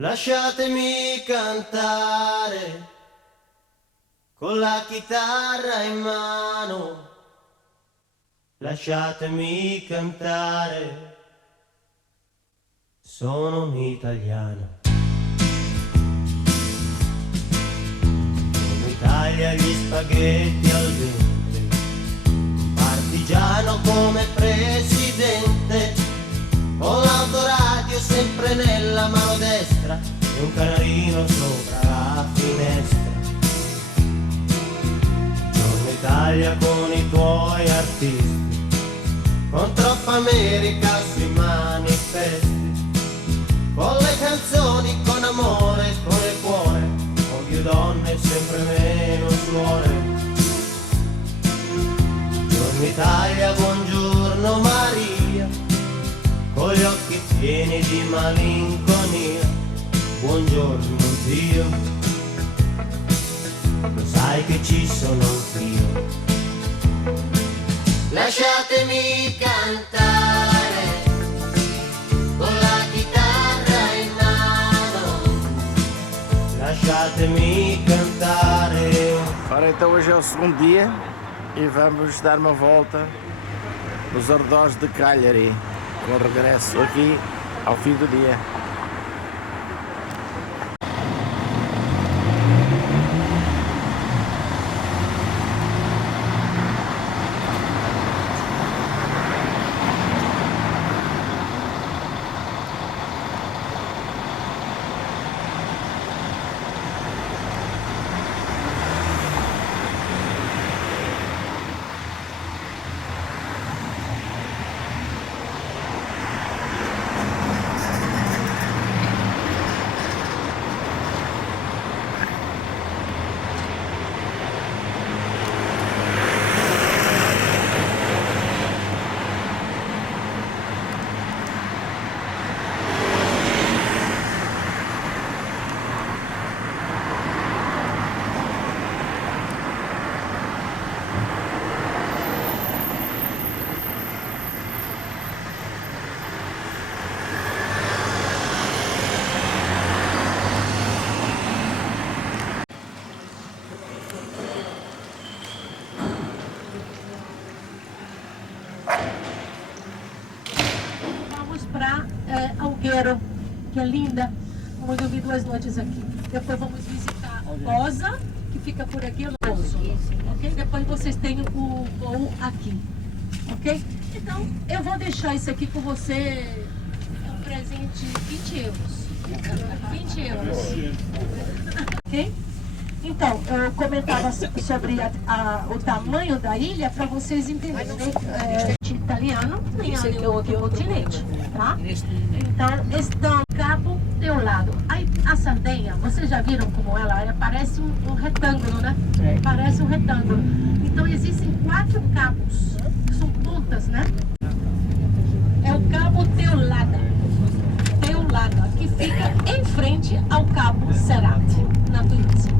Lasciatemi cantare con la chitarra in mano, lasciatemi cantare, sono un italiano. In Italia gli spaghetti al dente, partigiano come presidente, con l'autoradio sempre nella mano destra e un canarino sopra la finestra. Giorno Italia con i tuoi artisti, con troppa America sui manifesti, con le canzoni, con amore, con il cuore, con più donne sempre meno suore. Giorno Italia, buongiorno Maria, con gli occhi pieni di malinconia. Buongiorno Dio, lo sai che ci sono anch'io. Lasciatemi cantare con la chitarra in mano, lasciatemi cantare. Ora então hoje é o segundo dia e vamos dar uma volta nos arredores de Cagliari, com regresso aqui ao fim do dia. Alghero, que é linda. Vamos dormir 2 noites aqui. Depois vamos visitar Bosa, que fica por aqui, Loso, ok? Depois vocês têm o voo aqui, ok? Então, eu vou deixar isso aqui com você. É um presente de 20 euros. 20 euros. Ok? Então, eu comentava sobre o tamanho da ilha para vocês entenderem. Italiano nem há nenhum outro continente, tá? Então, estão Cabo Teulado. A Sardenha, vocês já viram como ela parece um retângulo, né? Parece um retângulo. Então, existem 4 cabos, que são pontas, né? É o Cabo Teulada, que fica em frente ao Cabo Cerate, na Tunísia.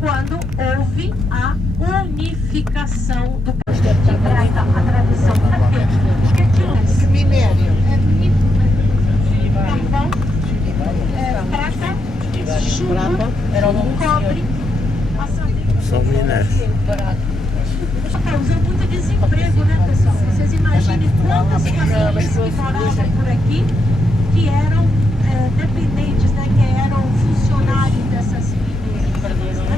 Quando houve a unificação do a tradução para quê? Porque tinha minério, carvão, prata, chumbo, cobre, São minérios. Causou muito desemprego, né, pessoal? Vocês imaginem quantas famílias que moravam por aqui que eram dependentes, né, que eram funcionários dessas minérias, né?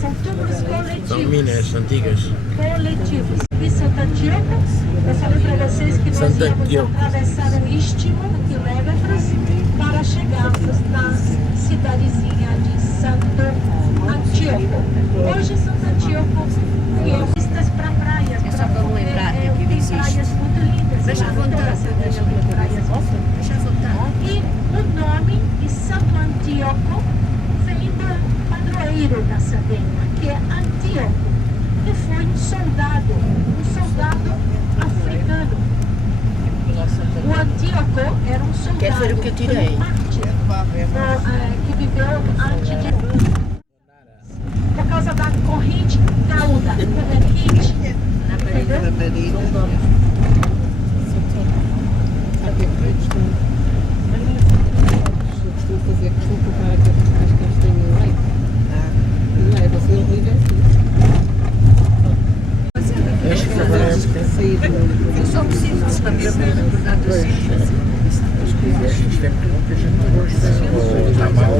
São túmulos coletivos. São minas antigas. Coletivos. E Santo Antioco, eu falei para vocês que nós íamos atravessar o Istmo, quilômetros, para chegarmos na cidadezinha de Santo Antioco. Hoje Santo Antioco é vistas para praias. É só para lembrar que aqui tem existe. praias muito lindas. Deixa à vontade. Deixa à vontade. E o nome de Santo Antioco vem do padroeiro da Sardenha, que é Antíoco, que foi um soldado africano. O Antíoco era um soldado, Quer dizer o que eu tirei? um mártir, que viveu antes de... Por causa da corrente cauda, corrente, entendeu? para me recordar dos sítios. As coisas. Isto é bom que a gente não gosta. Está mal.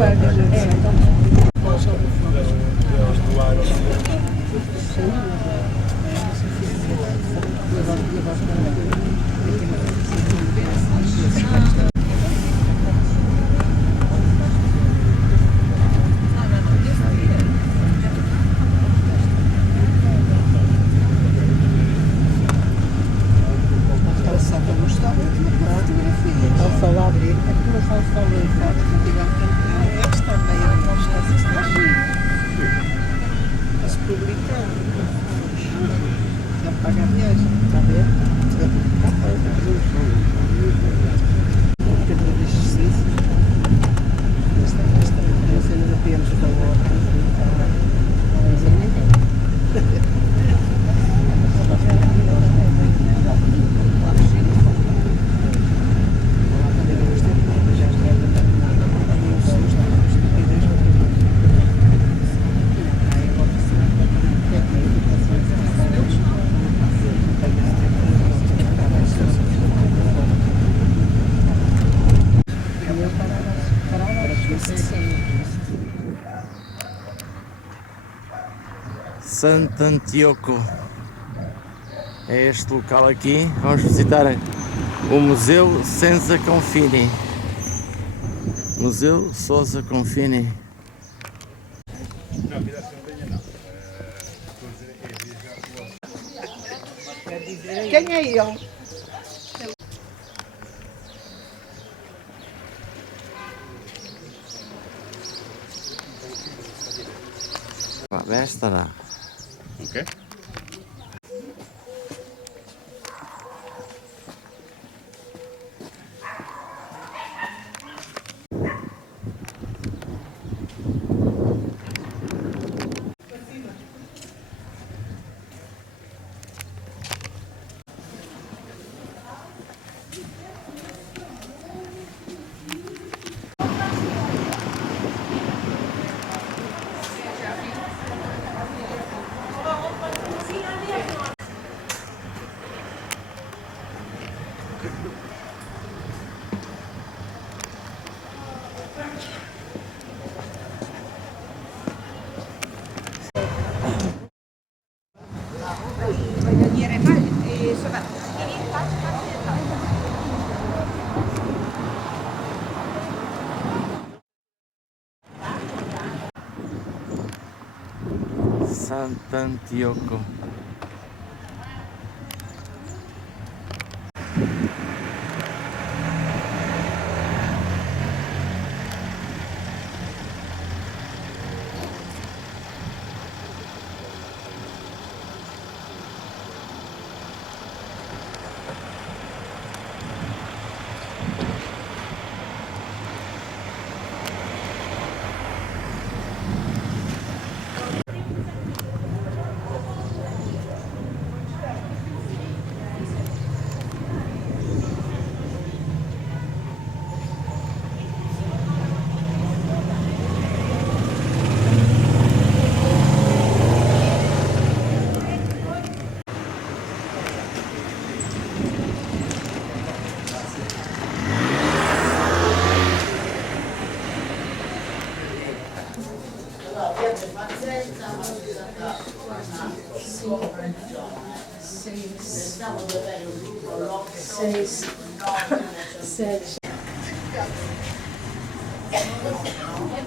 Sant'Antioco é este local aqui. Vamos visitar o Museu Senza Confini. Museu Senza Confini. Quem é ele? Vestra. Okay. Sant'Antioco.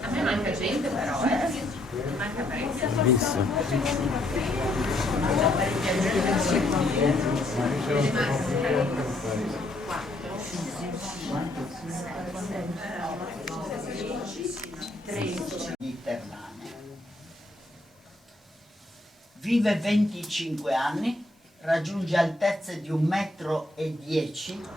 A me manca gente però, manca parecchia. Isso. Mediterranea. Vive 25 anni, raggiunge altezze di 1,10 m.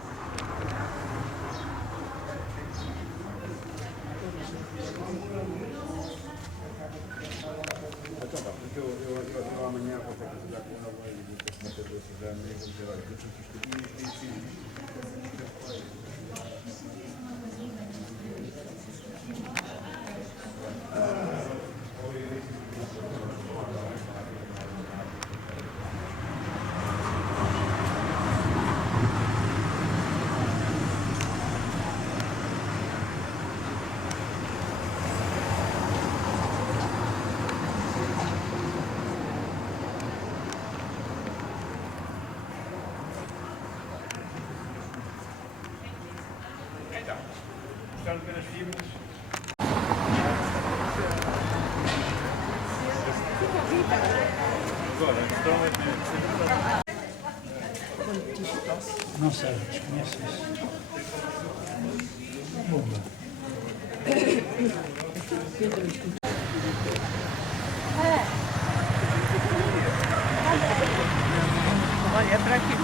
Não sei, desconheço isso. Olha para aqui.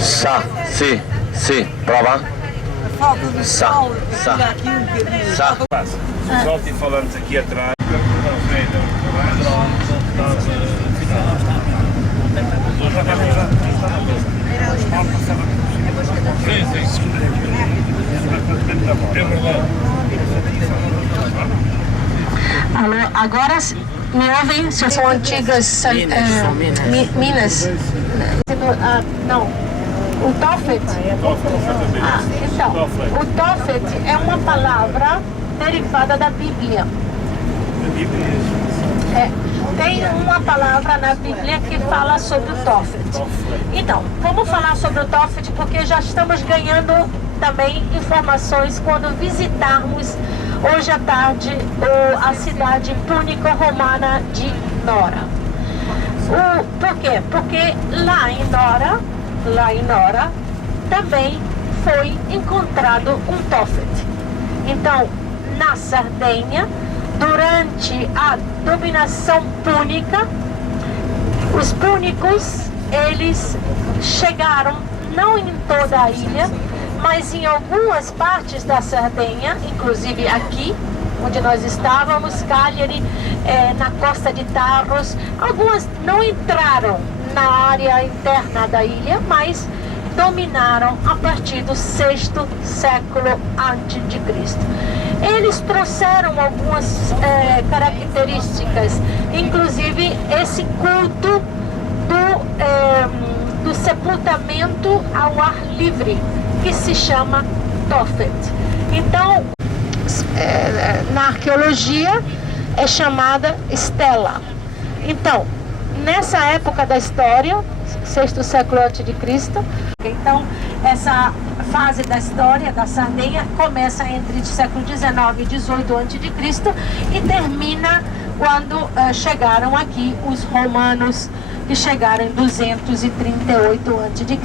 Sa, sì, prova. Sa. Os altifalantes aqui atrás. Alô, agora me ouvem? Se são antigas Minas. Não. O Tophet. Então, o Tophet é uma palavra derivada da Bíblia. Tem uma palavra na Bíblia que fala sobre o Tophet. Então, vamos falar sobre o Tophet porque já estamos ganhando também informações quando visitarmos hoje à tarde a cidade púnico-romana de Nora. Por quê? Porque lá em Nora também foi encontrado um Tophet. Então, na Sardenha, durante a dominação púnica, os púnicos, eles chegaram não em toda a ilha, mas em algumas partes da Sardenha, inclusive aqui, onde nós estávamos, Cagliari, na costa de Tarros. Algumas não entraram na área interna da ilha, mas dominaram a partir do 6º século a.C. Eles trouxeram algumas características, inclusive esse culto do sepultamento ao ar livre, que se chama Tophet. Então, na arqueologia é chamada estela. Então, nessa época da história, 6º século a.C., então essa fase da história da Sardenha começa entre o século 19 e 18 a.C. e termina quando chegaram aqui os romanos, que chegaram em 238 a.C.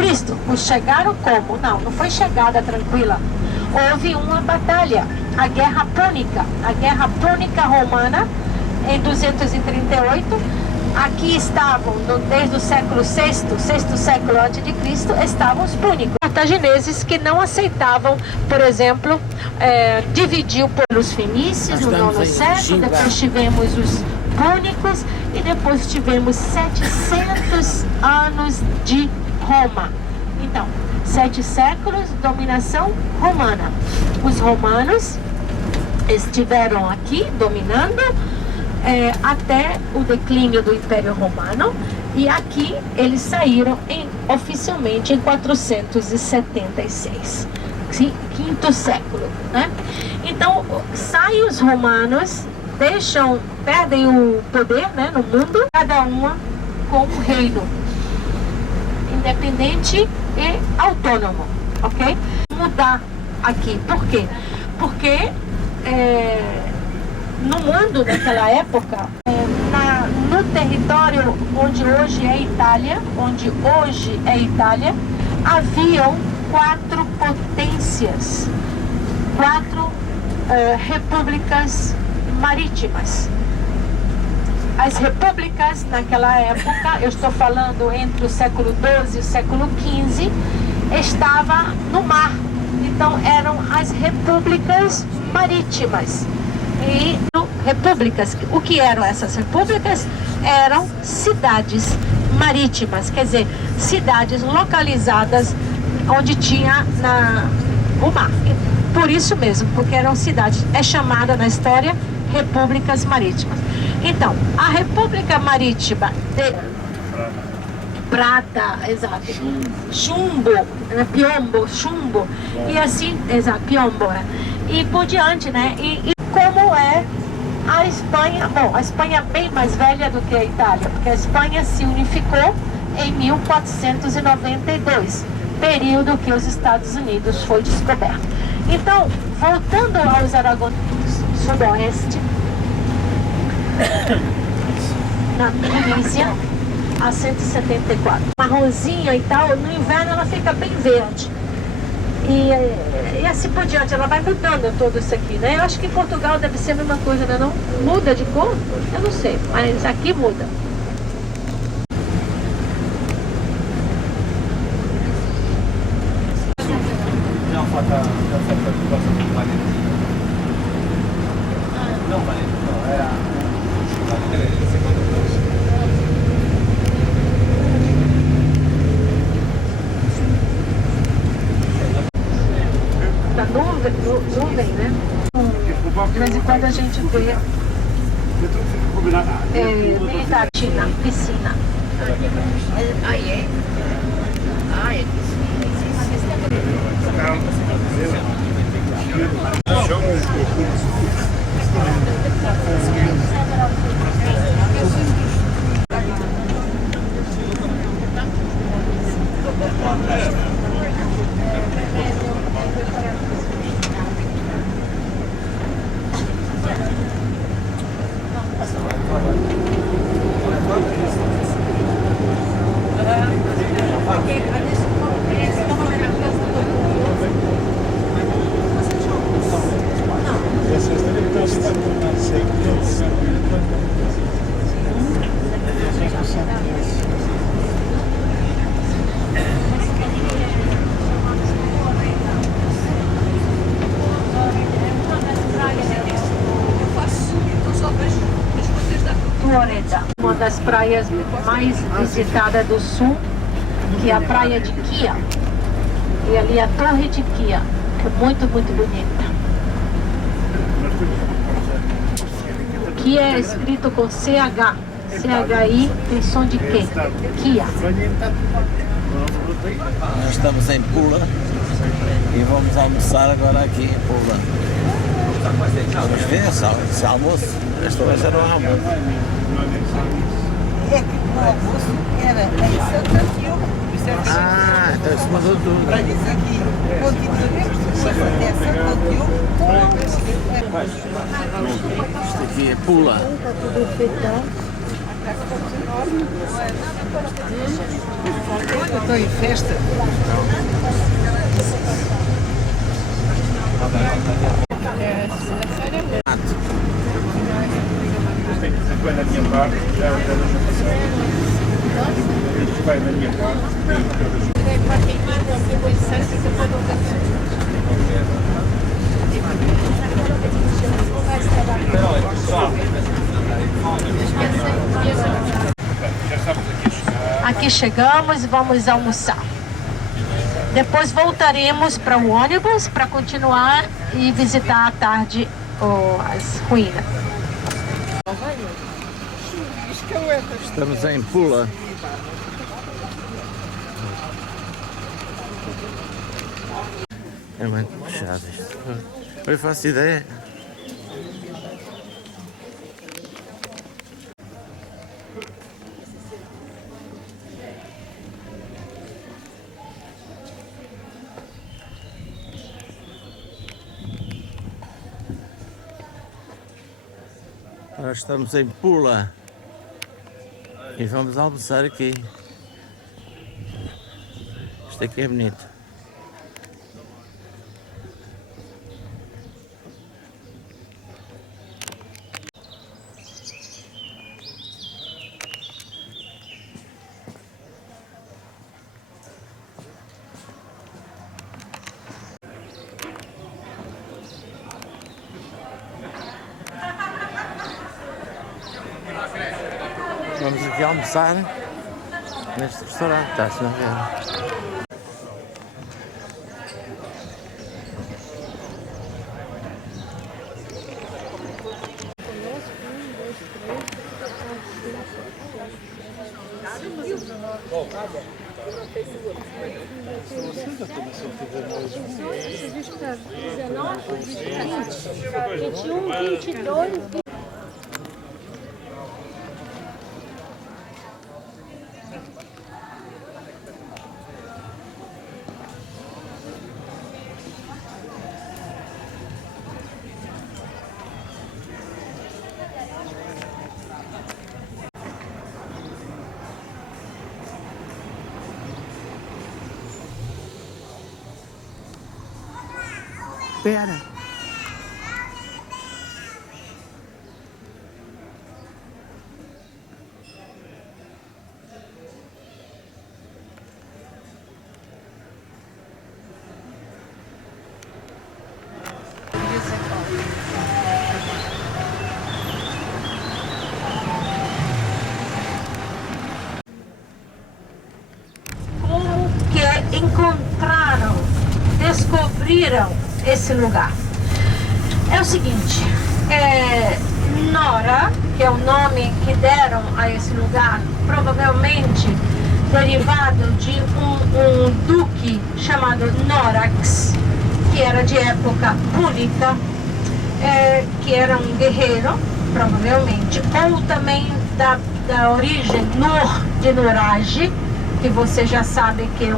Os chegaram como? Não foi chegada tranquila. Houve uma batalha, a Guerra Púnica Romana, em 238. Aqui estavam, desde o século VI, 6º século a.C., estavam os púnicos. Cartagineses que não aceitavam, por exemplo, dividiu pelos fenícios no 9º século, depois tivemos os púnicos e depois tivemos 700 anos de Roma. Então, 7 séculos, dominação romana. Os romanos estiveram aqui dominando até o declínio do Império Romano, e aqui eles saíram oficialmente em 476, sim, 5º século, né? Então, saem os romanos, perdem o poder, né, no mundo, cada uma com um reino independente e autônomo, ok? Mudar aqui, por quê? Porque no mundo daquela época, no território onde hoje é Itália, haviam 4 potências, 4 repúblicas marítimas. As repúblicas naquela época, eu estou falando entre o século XII e o século XV, estava no mar. Então eram as repúblicas marítimas. E repúblicas. O que eram essas repúblicas? Eram cidades marítimas, quer dizer, cidades localizadas onde tinha o mar. Por isso mesmo, porque eram cidades, é chamada na história repúblicas marítimas. Então, a República Marítima de Prata, exato, Chumbo, Piombo, Chumbo, e assim, exato, Piombo, e por diante, né? E como é a Espanha, bom, a Espanha é bem mais velha do que a Itália, porque a Espanha se unificou em 1492, período que os Estados Unidos foi descoberto. Então, voltando aos Aragoneses sudoeste, na Tunísia, a 174. Marronzinha e tal, no inverno ela fica bem verde. E assim por diante, ela vai mudando todo isso aqui, né? Eu acho que em Portugal deve ser a mesma coisa, né? Não muda de cor? Eu não sei, mas aqui muda. Da nuvem, né? De vez em quando a gente vê militatina, piscina. Aí é? Ah, é. Uma das praias mais visitadas do sul, que é a praia de Quia. E ali a Torre de Quia, que é muito, muito bonita. Quia é escrito com CH. CHI tem som de quê? Quia. Nós estamos em Pula e vamos almoçar agora aqui em Pula. Vamos ver esse almoço. Esta vai ser o almoço. É que o almoço era em Santo Diogo. Ah, então isso mudou tudo. Para dizer aqui, continuaremos até Santo Diogo com Isto aqui é Pula. eu estou em festa. Vai na minha parte, já vai na minha parte. Aqui chegamos e vamos almoçar. Depois voltaremos para o ônibus para continuar e visitar à tarde as ruínas. Estamos em Pula. É muito puxado isto. Eu faço ideia. Nós estamos em Pula e vamos almoçar aqui. Isto aqui é bonito. Vamos aqui almoçar neste restaurante, está-se a ver. Espera. Como que encontraram, descobriram esse lugar? É o seguinte, Nora, que é o nome que deram a esse lugar, provavelmente derivado de um duque chamado Norax, que era de época púnica, que era um guerreiro, provavelmente, ou também da origem de Nurage, que você já sabe que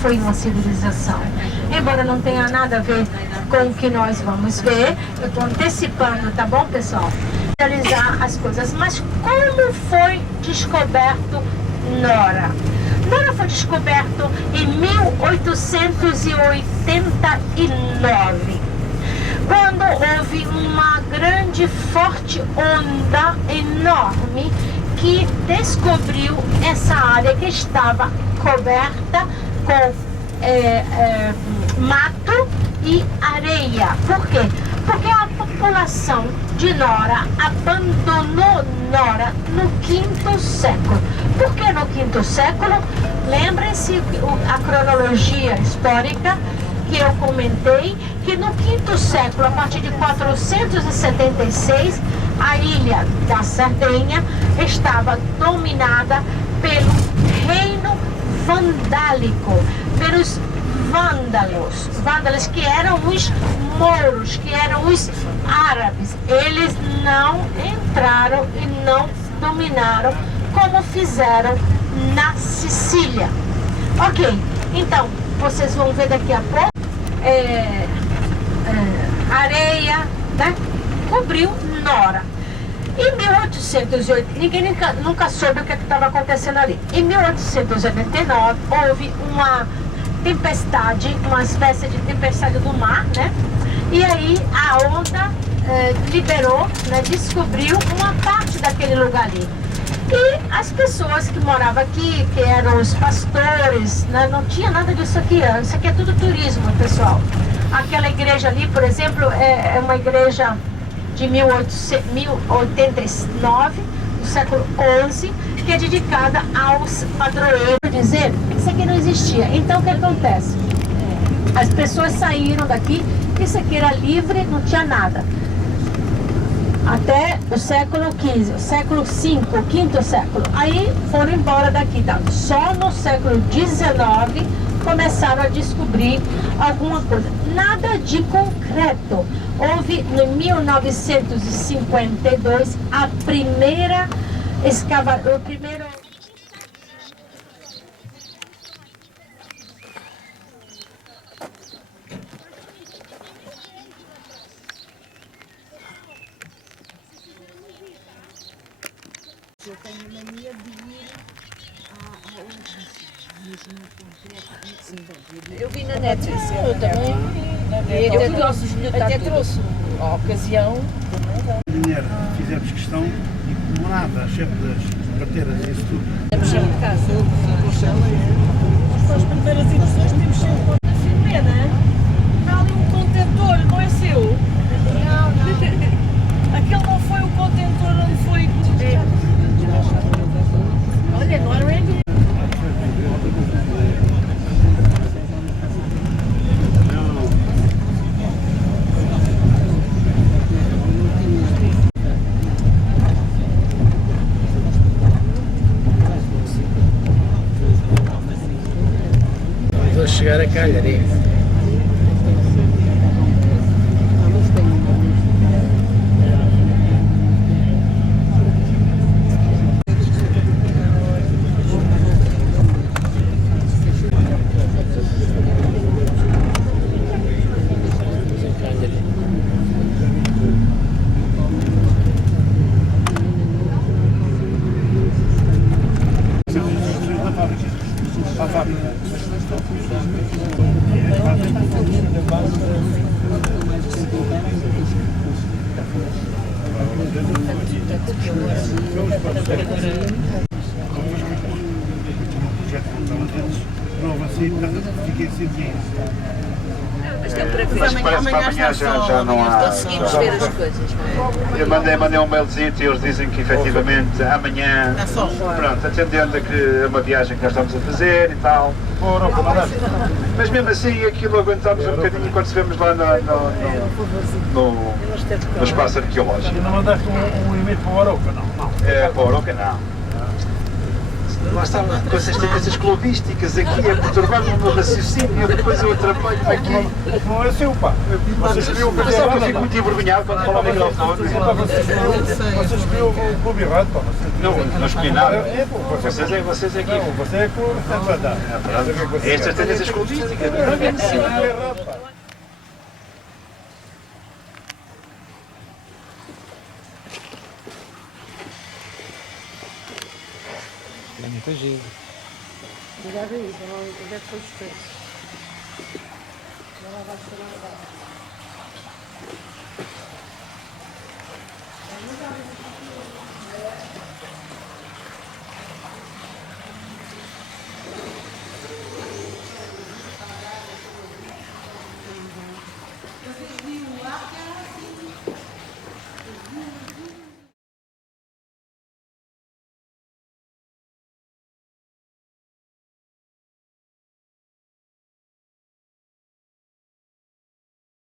foi uma civilização. Embora não tenha nada a ver com o que nós vamos ver, eu estou antecipando, tá bom, pessoal? Realizar as coisas. Mas como foi descoberto Nora? Nora foi descoberto em 1889, quando houve uma grande, forte onda enorme que descobriu essa área que estava coberta com mato e areia. Por quê? Porque a população de Nora abandonou Nora no 5º século. Por que no 5º século? Lembrem-se a cronologia histórica que eu comentei, que no 5º século, a partir de 476, a ilha da Sardenha estava dominada pelo reino vandálico, pelos vândalos, que eram os mouros, que eram os árabes. Eles não entraram e não dominaram como fizeram na Sicília. Ok, então vocês vão ver daqui a pouco areia, né? Cobriu Nora. Em 1880, ninguém nunca soube o que estava acontecendo ali. Em 1889, houve uma tempestade, uma espécie de tempestade do mar, né? E aí a onda liberou, né? Descobriu uma parte daquele lugar ali. E as pessoas que moravam aqui, que eram os pastores, né? Não tinha nada disso aqui. Isso aqui é tudo turismo, pessoal. Aquela igreja ali, por exemplo, é uma igreja de 1089, do século XI, que é dedicada aos padroeiros. Dizer, isso aqui não existia. Então o que acontece? As pessoas saíram daqui, isso aqui era livre, não tinha nada. Até o século XV, o século V, o 5º século. Aí foram embora daqui. Tá? Só no século XIX começaram a descobrir alguma coisa. Nada de concreto. Houve em 1952 a primeira escavação, o primeiro... Eu tenho mania de ir eu vi na net isso. Eu também. Até trouxe a ocasião. Dinheiro, fizemos questão e morada, chefe das carteiras e isso tudo. Temos sempre de casa. Para as primeiras impressões temos sempre a filha, não é? Há ali um contentor, não é seu? Não. Aquele não foi o contentor onde foi. chegar a Cagliari. Fiquei sem dinheiro. Mas parece que amanhã já não há. Conseguimos ver as coisas. Eu mandei um mailzito e eles dizem que efetivamente amanhã, pronto, atendendo a que é uma viagem que nós estamos a fazer e tal. Mas mesmo assim aquilo aguentamos um bocadinho enquanto estivemos lá no espaço arqueológico. E não mandaste um e-mail para o Aroca, não? É, para o Aroca não. Lá está, com essas tendências clubísticas aqui a perturbar-me o meu raciocínio, depois eu atrapalho aqui. Não é seu, pá. Você escolheu o Mas sabe que eu fico muito envergonhado quando falo ao microfone. Você escolheu o clube errado, pá. Não escolhi nada. Vocês é que Você é que o tem para dar. estas tendências clubísticas. Não é Errado, pá. É muita gente. Obrigada aí, onde é que foi os preços? Ela vai ser